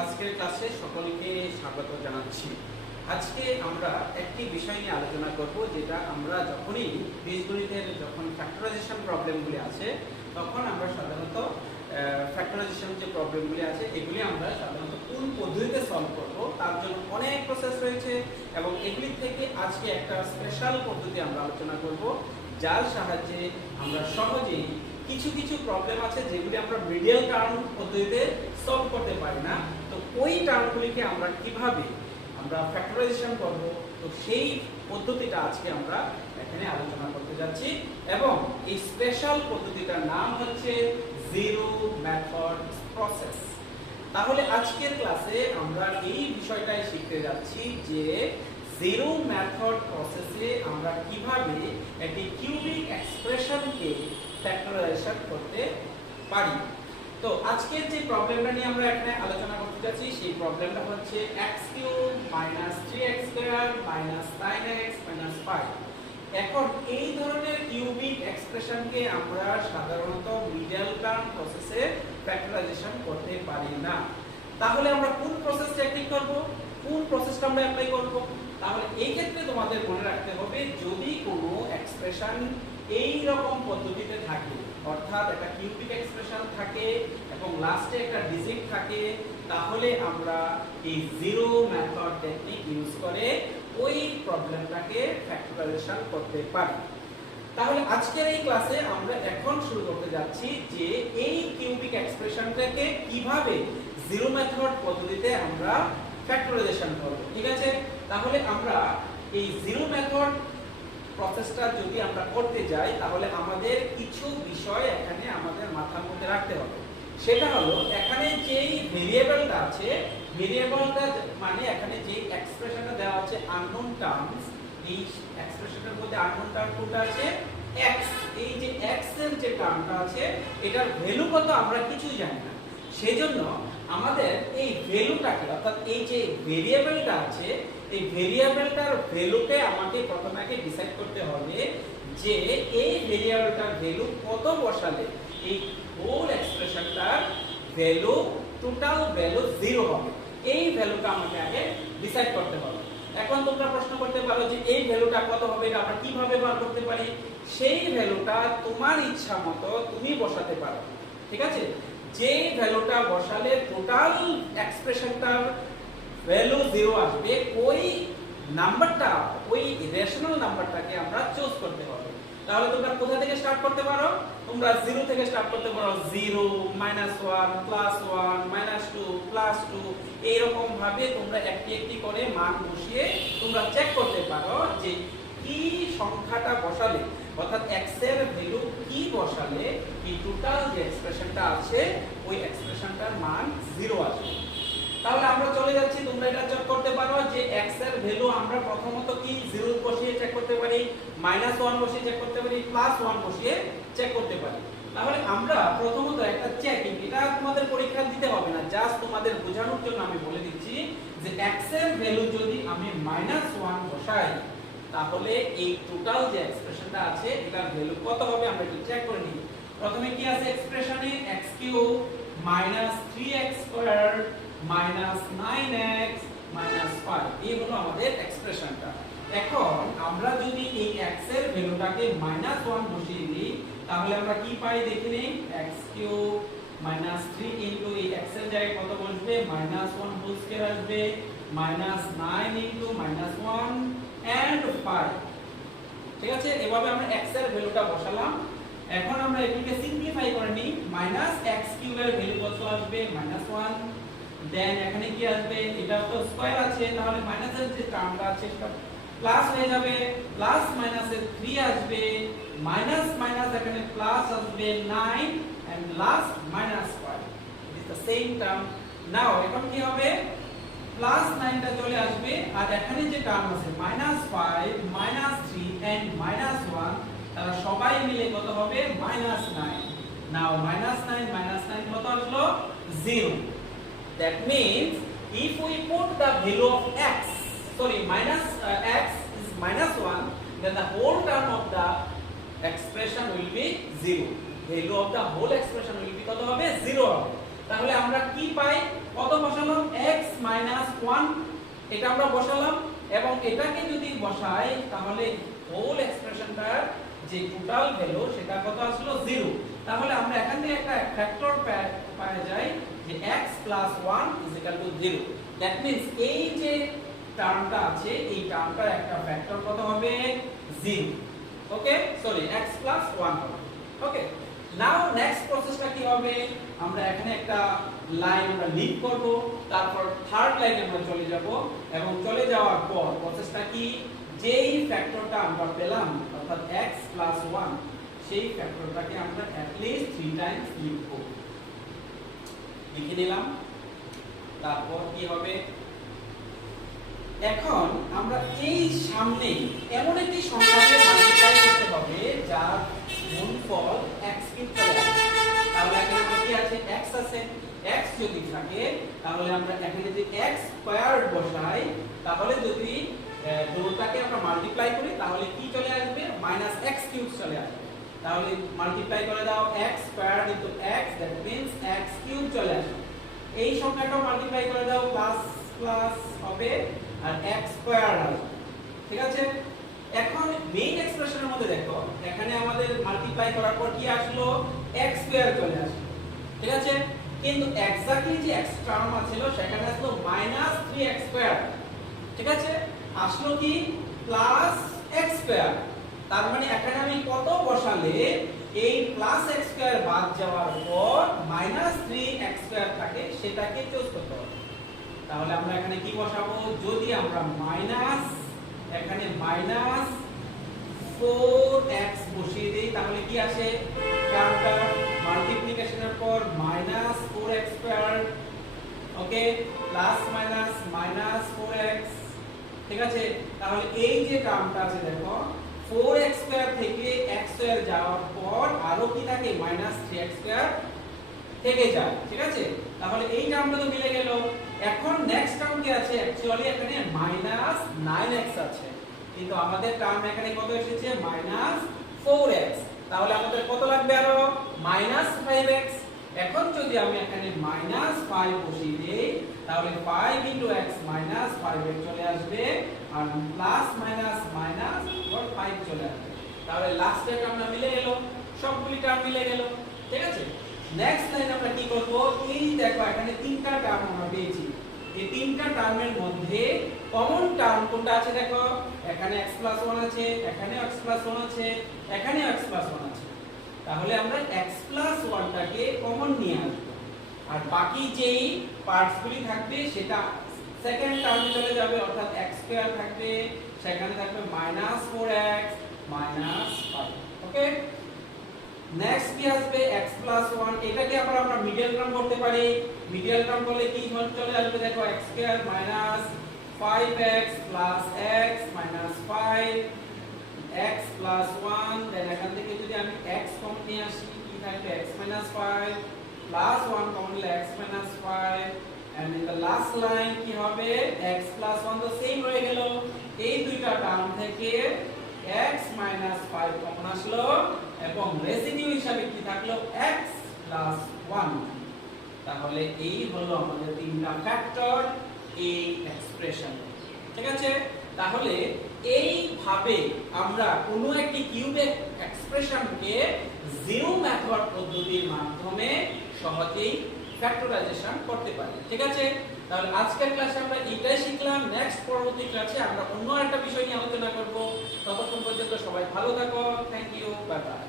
আজকের ক্লাসে সকলকে স্বাগত জানাচ্ছি। আজকে আমরা একটি বিষয় নিয়ে আলোচনা করব, যেটা আমরা যখনই বীজগণিতের ফ্যাক্টরাইজেশন প্রবলেমগুলি আছে, তখন আমরা সাধারণত ফ্যাক্টরাইজেশন যে প্রবলেমগুলি আছে এগুলি আমরা সাধারণত কোন পদ্ধতিতে সলভ করব, তার জন্য অনেক প্রসেস রয়েছে এবং এগুলি থেকে আজকে একটা স্পেশাল পদ্ধতি আমরা আলোচনা করব, যার সাহায্যে আমরা সহজেই কিছু প্রবলেম আছে যেগুলি আমরা মিডিয়াল টার্ম পদ্ধতিতে সলভ করতে পারি না। তো ওই টার্মগুলিকে আমরা কিভাবে ফ্যাক্টরাইজেশন করব, তো সেই পদ্ধতিটা আজকে আমরা এখানে আলোচনা করতে যাচ্ছি এবং এই স্পেশাল পদ্ধতিটার নাম হচ্ছে জিরো মেথড প্রসেস। তাহলে আজকের ক্লাসে আমরা এই বিষয়টাই শিখতে যাচ্ছি যে জিরো মেথড প্রসেসে আমরা কিভাবে একটি কিউবিক এক্সপ্রেশনকে ফ্যাক্টরাইজেশন করতে পারি। তো আজকের যে প্রবলেমটা নিয়ে আমরা এখানে আলোচনা করতে যাচ্ছি সেই প্রবলেমটা হচ্ছে x³ - 3x² - 9x - 5। এখন এই ধরনের কিউবিক এক্সপ্রেশনকে আমরা সাধারণত মিডল টার্ম প্রসেসে ফ্যাক্টরাইজেশন করতে পারি না। তাহলে আমরা কোন প্রসেসটা অ্যাপ্লাই করব, কোন প্রসেসটা আমরা অ্যাপ্লাই করব? তাহলে এই ক্ষেত্রে তোমাদের মনে রাখতে হবে, যদি কোনো এক্সপ্রেশন এই রকম পদ্ধতিতে থাকে, অর্থাৎ একটা কিউবিক এক্সপ্রেশন থাকে এবং লাস্টে একটা ডিজিট থাকে, তাহলে আমরা এই জিরো মেথড টেকনিক ইউজ করে ওই প্রবলেমটাকে ফ্যাক্টরাইজেশন করতে পারি। তাহলে আজকের এই ক্লাসে আমরা এখন শুরু করতে যাচ্ছি যে এই কিউবিক এক্সপ্রেশনটাকে কিভাবে জিরো মেথড পদ্ধতিতে আমরা ফ্যাক্টরাইজেশন করব। ঠিক আছে, তাহলে আমরা এই জিরো মেথড প্রসেসটা যদি আমরা করতে যাই, তাহলে আমাদের কিছু বিষয় এখানে আমাদের মাথার মধ্যে রাখতে হবে। সেটা হলো, এখানে যেই ভেরিয়েবলটা আছে, ভেরিয়েবলটা মানে এখানে যে এক্সপ্রেশনটা দেওয়া আছে আননোন টার্মস, এই এক্সপ্রেশনের মধ্যে আননোন টার্ম কোনটা আছে? x। এই যে x এর যে টার্মটা আছে, এটার ভ্যালু কত আমরা কিছুই জানি না। সেজন্য আমাদের এই ভ্যালুটাকে, অর্থাৎ এই যে ভেরিয়েবলটা আছে, এই ভেরিয়েবলটার ভ্যালুকে আমাকে প্রথমে ডিসাইড করতে হবে যে এই ভেরিয়েবলটার ভ্যালু কত বসালে এই হোল এক্সপ্রেশনটার ভ্যালু, টোটাল ভ্যালু 0 হবে। এই ভ্যালুটা আমাকে আগে ডিসাইড করতে হবে। এখন তোমরা প্রশ্ন করতে পারো যে এই ভ্যালুটা কত হবে, এটা আমরা কিভাবে বার করতে পারি? সেই ভ্যালুটা তোমার ইচ্ছা মতো তুমি বসাতে পারো। ঠিক আছে, যে ভ্যালুটা বসালে টোটাল এক্সপ্রেশনটার ভ্যালু 0 আসবে, ওই নাম্বারটা, ওই রেশনাল নাম্বারটাকে আমরা চুজ করতে হবে। তাহলে তোমরা কোথা থেকে স্টার্ট করতে পারো? তোমরা 0 থেকে স্টার্ট করতে পারো। 0 -1 +1 -2 +2, এইরকম ভাবে তোমরা একটি করে মান বসিয়ে তোমরা চেক করতে পারো যে কি সংখ্যাটা বসালে, অর্থাৎ x এর ভ্যালু কি বসালে এই টোটাল যে এক্সপ্রেশনটা আছে ওই এক্সপ্রেশনটার মান 0 আসবে। তাহলে আমরা চলে যাচ্ছি, তোমরা এটা চেক করতে পারো যে x এর ভ্যালু আমরা প্রথমত কি 0 বসিয়ে চেক করতে পারি, -1 বসিয়ে চেক করতে পারি, +1 বসিয়ে চেক করতে পারি। তাহলে আমরা প্রথমত একটা চেকিং, এটা তোমাদের পরীক্ষা দিতে হবে না, জাস্ট তোমাদের বোঝানোর জন্য আমি বলে দিচ্ছি যে x এর ভ্যালু যদি আমি -1 বসাই, তাহলে এই টোটাল যে এক্সপ্রেশনটা আছে এটার ভ্যালু কত হবে আমরা একটু চেক করে নিই। প্রথমে কি আছে এক্সপ্রেশনে? x³ - 3x² - 9x - 5, এই হলো আমাদের এক্সপ্রেশনটা। এখন আমরা যদি এই x এর ভ্যালুটাকে -1 বসিয়ে দিই, তাহলে আমরা কি পাই দেখে নেই। x³ - 3 ইনটু এই x এর জায়গায় কত বসবে? -1 হোল স্কয়ার আসবে, -9 ইনটু -1 and 5। ঠিক আছে, এভাবে আমরা x এর ভ্যালুটা বসালাম। এখন আমরা এটাকে সিম্পলিফাই করে নিই। -x³ এর ভ্যালু কত আসবে? -1। দেন এখানে কি আসবে? এটা তো স্কয়ার আছে, তাহলে মাইনাস এর যে টার্মটা আছে সেটা প্লাস হয়ে যাবে, প্লাস মাইনাসে 3 আসবে, মাইনাস মাইনাস এখানে প্লাস আসবে 9 and last -5। It is the same term. Now এখন কি হবে? +9টা চলে আসবে, আর এখানে যে টার্ম আছে -5 -3 এন্ড -1, তারা সবাই মিলে কত হবে? -9। নাও -9 কত আসলো? 0। That means if we put the value of x is -1, then the whole term of the expression will be 0. Value of the whole expression will be কত হবে? 0 হবে। তাহলে আমরা কি পাই? কত বসালাম? 1 এটা আমরা বসালাম এবং এটাকে যদি বসাই তাহলে হোল এক্সপ্রেশনটার যে টোটাল ভ্যালু সেটা কত আসলো 0। তাহলে আমরা এখান থেকে একটা ফ্যাক্টর পাওয়া যায় যে x + 1 = 0। দ্যাট মিন্স এই যে টার্মটা আছে এই টার্মটার একটা ফ্যাক্টর কত হবে 0। ওকে সরি x + 1 হবে। ওকে নাও নেক্সট প্রসেসটা কি হবে, আমরা এখানে একটা লাইন আমরা লিভ করব, তারপর থার্ড লাইনে আমরা চলে যাব এবং চলে যাওয়ার পর প্রসেসটা কি, যেই ফ্যাক্টরটা আমরা পেলাম অর্থাৎ x + 1 সেই ফ্যাক্টরটাকে আমরা at least 3 টাইমস লিখব। লিখে নিলাম। তারপর কি হবে, এখন আমরা এই সামনে এমন একটি সংখ্যাকে মাল্টিপ্লাই করতে হবে যার গুণফল x³ চলে আসে। তাহলে এখানে আমার কি আছে, x আছে। x যদি থাকে তাহলে আমরা এখানে যদি x² বসাই তাহলে যদি দুটোটাকে আমরা মাল্টিপ্লাই করি তাহলে কি চলে আসবে, -x³ চলে আসবে। তাহলে মাল্টিপ্লাই করে দাও x² * x, that means x³ চলে আসবে। এই সংখ্যাটাও মাল্টিপ্লাই করে দাও, প্লাস প্লাস হবে আর x² আসবে। ঠিক আছে, এখন মেইন এক্সপ্রেশনের মধ্যে দেখো এখানে আমাদের মাল্টিপ্লাই করার পর কি আসলো, x² চলে আসলো। ঠিক আছে, কিন্তু এক্স্যাক্টলি যে x টার্ম ছিল সেখানে আসলো -3x²। ঠিক আছে, আসলো কি +x²। তার মানে এখানে আমি কত বসালে এই +x² বাদ যাওয়ার পর -3x² থাকে সেটাকে চুজ করতে হবে। তাহলে আমরা এখানে কি বসাবো, যদি আমরা এখানে -4x বসিয়ে দেই তাহলে কি আসে, টার্মটা মাল্টিপ্লিকেশনের পর -4x², ওকে প্লাস মাইনাস -4x। ঠিক আছে, তাহলে এই যে টার্মটা আছে দেখো 4x² থেকে x² যাওয়ার পর আরো কি থাকে, -3x² থেকে যায়। ঠিক আছে, তাহলে এই টার্মটা তো মিলে গেল। এখন নেক্সট টার্ম কি আছে, অ্যাকচুয়ালি এখানে -9x আছে, কিন্তু আমাদের টার্ম এখানে কত এসেছে, -4x। তাহলে আমাদের কত লাগবে, আরো -5x। এখন যদি আমি এখানে -5 বসিয়ে দেই তাহলে 5 * x -5x চলে আসবে আর প্লাস মাইনাস মাইনাস 5 চলে আসবে। তাহলে লাস্টের টার্মটা মিলে গেল, সবগুলি টার্ম মিলে গেল। ঠিক আছে, নেক্সট লাইন আমরা কি করব, এই দেখো এখানে তিনটা টার্ম আমরা পেয়েছি। এই তিনটা টার্মের মধ্যে কমন টার্ম কোনটা আছে দেখো, এখানে x + 1 আছে, এখানে x + 1 আছে, এখানে x + 1 আছে। তাহলে আমরা x + 1 টাকে কমন নিয়ে আসব আর বাকি যেই পার্টসগুলি থাকবে সেটা সেকেন্ড টার্মে চলে যাবে, অর্থাৎ x² থাকবে, সেখানে থাকবে -4x -5। ওকে, নেক্সট কি আসবে, x + 1। এটাকে আবার আমরা মিডল টার্ম করতে পারি। মিডল টার্ম করলে কি চলে আসবে দেখো, x² - 5x + x - 5 x + 1। দেন এখান থেকে যদি আমি x কমন নিয়ে আসি কি থাকবে, x - 5 + 1 কমন নিলে x - 5 and in the last line কি হবে, x + 1 তো সেম রয়ে গেল। এই দুইটা টার্ম থেকে x - 5 কমন আসলো এবং রেসিডিউ হিসাবে কি থাকলো, x + 1। তাহলে এই হলো আমাদের তিনটা ফ্যাক্টর এই এক্সপ্রেশন। ঠিক আছে, তাহলে এইভাবে আমরা কোনো একটি কিউবিক এক্সপ্রেশনকে জিরো মেথড পদ্ধতির মাধ্যমে সহজেই ফ্যাক্টরাইজেশন করতে পারি। ঠিক আছে, তাহলে আজকের ক্লাসে আমরা এটাই শিখলাম। নেক্সট পরবর্তী ক্লাসে আমরা অন্য একটা বিষয় নিয়ে আলোচনা করব। ততক্ষণ পর্যন্ত সবাই ভালো থাকো। Thank you, bye by.